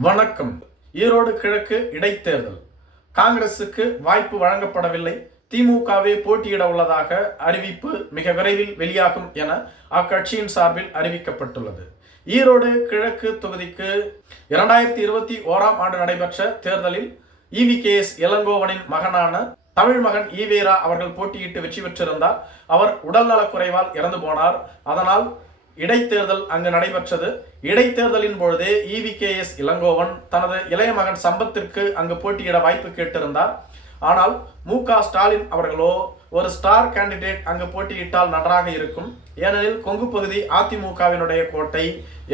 வணக்கம். ஈரோடு கிழக்கு இடைத்தேர்தல். காங்கிரசுக்கு வாய்ப்பு வழங்கப்படவில்லை. திமுகவே போட்டியிட உள்ளதாக அறிவிப்பு மிக விரைவில் வெளியாகும் என அக்கட்சியின் சார்பில் அறிவிக்கப்பட்டுள்ளது. ஈரோடு கிழக்கு தொகுதிக்கு இரண்டாயிரத்தி இருபத்தி ஓராம் ஆண்டு நடைபெற்ற தேர்தலில் இவிகேஎஸ் இளங்கோவனின் மகனான தமிழ் மகன் ஈவேரா அவர்கள் போட்டியிட்டு வெற்றி பெற்றிருந்தார். அவர் உடல்நலக் குறைவால் இறந்து போனார். அதனால் இடைத்தேர்தல் அங்கு நடைபெற்றது. இடைத்தேர்தலின் பொழுதே எஸ் இளங்கோவன் தனது இளைய மகன் சம்பத்திற்கு அங்கு போட்டியிட வாய்ப்பு கேட்டிருந்தார். ஆனால் மு க ஸ்டாலின் அவர்களோ ஒரு ஸ்டார் கேண்டிடேட் அங்கு போட்டியிட்டால் நன்றாக இருக்கும். ஏனெனில் கொங்கு பகுதி அதிமுகவினுடைய கோட்டை.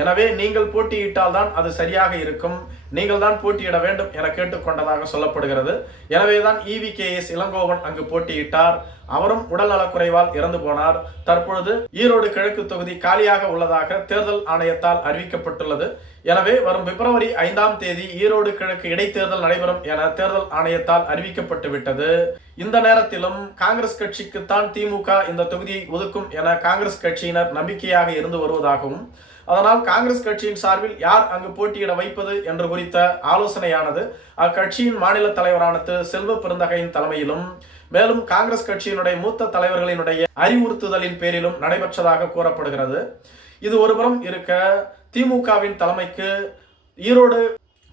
எனவே நீங்கள் போட்டியிட்டால் தான் அது சரியாக இருக்கும். நீங்கள் தான் போட்டியிட வேண்டும் என கேட்டுக்கொண்டதாக சொல்லப்படுகிறது. எனவேதான் இவிகேஎஸ் இளங்கோவன் அங்கு போட்டியிட்டார். அவரும் உடல்நலக்குறைவால் இறந்து போனார். தற்பொழுது ஈரோடு கிழக்கு தொகுதி காலியாக உள்ளதாக தேர்தல் ஆணையத்தால் அறிவிக்கப்பட்டுள்ளது. எனவே வரும் பிப்ரவரி ஐந்தாம் தேதி ஈரோடு கிழக்கு இடைத்தேர்தல் நடைபெறும் என தேர்தல் ஆணையத்தால் அறிவிக்கப்பட்டு விட்டது இந்த நேரத்திலும் காங்கிரஸ் கட்சிக்குத்தான் திமுக இந்த தொகுதியை ஒதுக்கும் என காங்கிரஸ் கட்சியினர் நம்பிக்கையாக இருந்து வருவதாகவும் அதனால் காங்கிரஸ் கட்சியின் சார்பில் யார் அங்கு போட்டியிட வைப்பது என்று குறித்த ஆலோசனையானது அக்கட்சியின் மாநில தலைவரான திரு செல்வ பெருந்தகையின் தலைமையிலும் மேலும் காங்கிரஸ் கட்சியினுடைய மூத்த தலைவர்களினுடைய அறிவுறுத்துதலின் பேரிலும் நடைபெற்றதாக கூறப்படுகிறது. இது ஒருபுறம் இருக்க திமுகவின் தலைமைக்கு ஈரோடு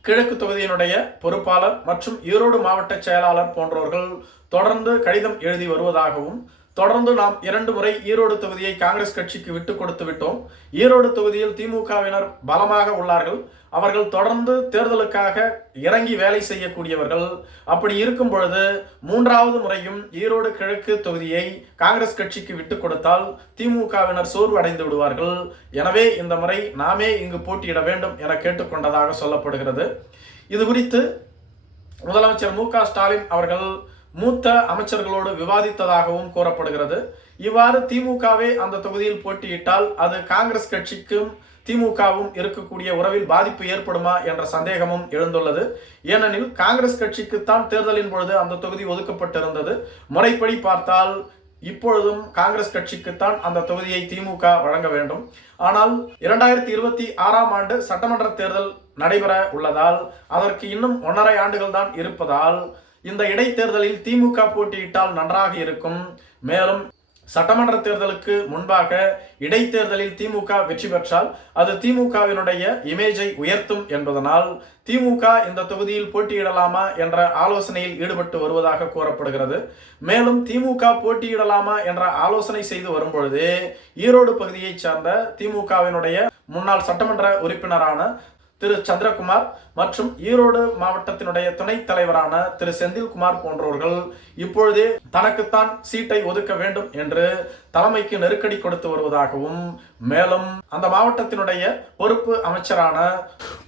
கிழக்கு தொகுதியினுடைய பொறுப்பாளர் மற்றும் ஈரோடு மாவட்ட செயலாளர் போன்றவர்கள் தொடர்ந்து கடிதம் எழுதி வருவதாகவும் தொடர்ந்து நாம் இரண்டு முறை ஈரோடு தொகுதியை காங்கிரஸ் கட்சிக்கு விட்டு கொடுத்து விட்டோம். ஈரோடு தொகுதியில் திமுகவினர் பலமாக உள்ளார்கள். அவர்கள் தொடர்ந்து தேர்தலுக்காக இறங்கி வேலை செய்யக்கூடியவர்கள். அப்படி இருக்கும் பொழுது மூன்றாவது முறையும் ஈரோடு கிழக்கு தொகுதியை காங்கிரஸ் கட்சிக்கு விட்டு கொடுத்தால் திமுகவினர் சோர்வு அடைந்து விடுவார்கள். எனவே இந்த முறை நாமே இங்கு போட்டியிட வேண்டும் என கேட்டுக்கொண்டதாக சொல்லப்படுகிறது. இது குறித்து முதலமைச்சர் மு ஸ்டாலின் அவர்கள் மூத்த அமைச்சர்களோடு விவாதித்ததாகவும் கூறப்படுகிறது. இவ்வாறு திமுகவே அந்த தொகுதியில் போட்டியிட்டால் அது காங்கிரஸ் கட்சிக்கும் திமுகவும் இருக்கக்கூடிய உறவில் பாதிப்பு ஏற்படுமா என்ற சந்தேகமும் எழுந்துள்ளது. ஏனெனில் காங்கிரஸ் கட்சிக்குத்தான் தேர்தலின் பொழுது அந்த தொகுதி ஒதுக்கப்பட்டிருந்தது. முறைப்படி பார்த்தால் இப்பொழுதும் காங்கிரஸ் கட்சிக்குத்தான் அந்த தொகுதியை திமுக வழங்க வேண்டும். ஆனால் இரண்டாயிரத்தி இருபத்தி ஆறாம் ஆண்டு சட்டமன்ற தேர்தல் நடைபெற உள்ளதால் அதற்கு இன்னும் ஒன்றரை ஆண்டுகள் தான் இருப்பதால் இந்த இடைத்தேர்தலில் திமுக போட்டியிட்டால் நன்றாக இருக்கும். மேலும் சட்டமன்ற தேர்தலுக்கு முன்பாக இடைத்தேர்தலில் திமுக வெற்றி பெற்றால் அது திமுகவினுடைய இமேஜை உயர்த்தும் என்பதனால் திமுக இந்த தொகுதியில் போட்டியிடலாமா என்ற ஆலோசனையில் ஈடுபட்டு வருவதாக கூறப்படுகிறது. மேலும் திமுக போட்டியிடலாமா என்ற ஆலோசனை செய்து வரும்பொழுது ஈரோடு பகுதியைச் சார்ந்த திமுகவினுடைய முன்னாள் சட்டமன்ற உறுப்பினரான திரு சந்திரகுமார் மற்றும் ஈரோடு மாவட்டத்தினுடைய துணைத் தலைவரான திரு செந்தில்குமார் போன்றவர்கள் இப்பொழுதே தனக்குத்தான் சீட்டை ஒதுக்க வேண்டும் என்று தலைமைக்கு நெருக்கடி கொடுத்து வருவதாகவும் மேலும் அந்த மாவட்டத்தினுடைய பொறுப்பு அமைச்சரான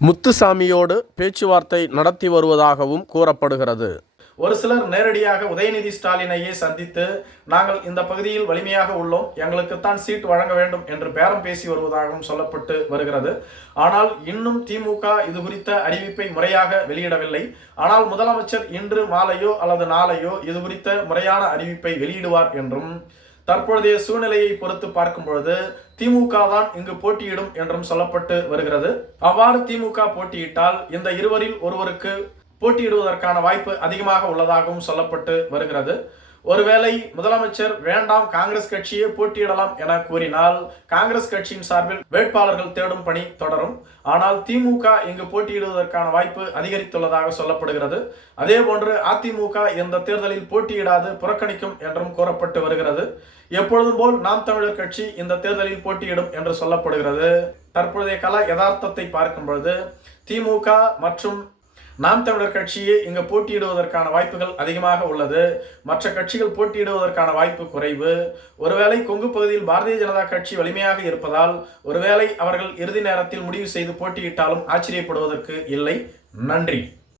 முத்துசாமியோடு பேச்சுவார்த்தை நடத்தி வருவதாகவும் கூறப்படுகிறது. ஒரு சிலர் நேரடியாக உதயநிதி ஸ்டாலினையே சந்தித்து நாங்கள் இந்த பகுதியில் வலிமையாக உள்ளோம் எங்களுக்குத்தான் சீட் வழங்க வேண்டும் என்று பேரம் பேசி வருவதாகவும் சொல்லப்பட்டு வருகிறது. ஆனால் இன்னும் திமுக இது குறித்த அறிவிப்பை முறையாக வெளியிடவில்லை. ஆனால் முதலமைச்சர் இன்று மாலையோ அல்லது நாளையோ இது குறித்த முறையான அறிவிப்பை வெளியிடுவார் என்றும் தற்பொழுதைய சூழ்நிலையை பொறுத்து பார்க்கும் பொழுது திமுக தான் இங்கு போட்டியிடும் என்றும் சொல்லப்பட்டு வருகிறது. அவ்வாறு திமுக போட்டியிட்டால் இந்த இருவரில் ஒருவருக்கு போட்டியிடுவதற்கான வாய்ப்பு அதிகமாக உள்ளதாகவும் சொல்லப்பட்டு வருகிறது. ஒருவேளை முதலமைச்சர் வேண்டாம் காங்கிரஸ் கட்சியே போட்டியிடலாம் என கூறினால் காங்கிரஸ் கட்சியின் சார்பில் வேட்பாளர்கள் தேடும் பணி தொடரும். ஆனால் திமுக இங்கு போட்டியிடுவதற்கான வாய்ப்பு அதிகரித்துள்ளதாக சொல்லப்படுகிறது. அதே போன்று அதிமுக இந்த தேர்தலில் போட்டியிடாது புறக்கணிக்கும் என்றும் கூறப்பட்டு வருகிறது. எப்பொழுதும் போல் நாம் தமிழர் கட்சி இந்த தேர்தலில் போட்டியிடும் என்று சொல்லப்படுகிறது. தற்போதைய கல யதார்த்தத்தை பார்க்கும் பொழுது திமுக மற்றும் நாம் தமிழர் கட்சியே இங்கு போட்டியிடுவதற்கான வாய்ப்புகள் அதிகமாக உள்ளது. மற்ற கட்சிகள் போட்டியிடுவதற்கான வாய்ப்பு குறைவு. ஒருவேளை கொங்கு பகுதியில் பாரதிய ஜனதா கட்சி வலிமையாக இருப்பதால் ஒருவேளை அவர்கள் இறுதி நேரத்தில் முடிவு செய்து போட்டியிட்டாலும் ஆச்சரியப்படுவதற்கு இல்லை. நன்றி.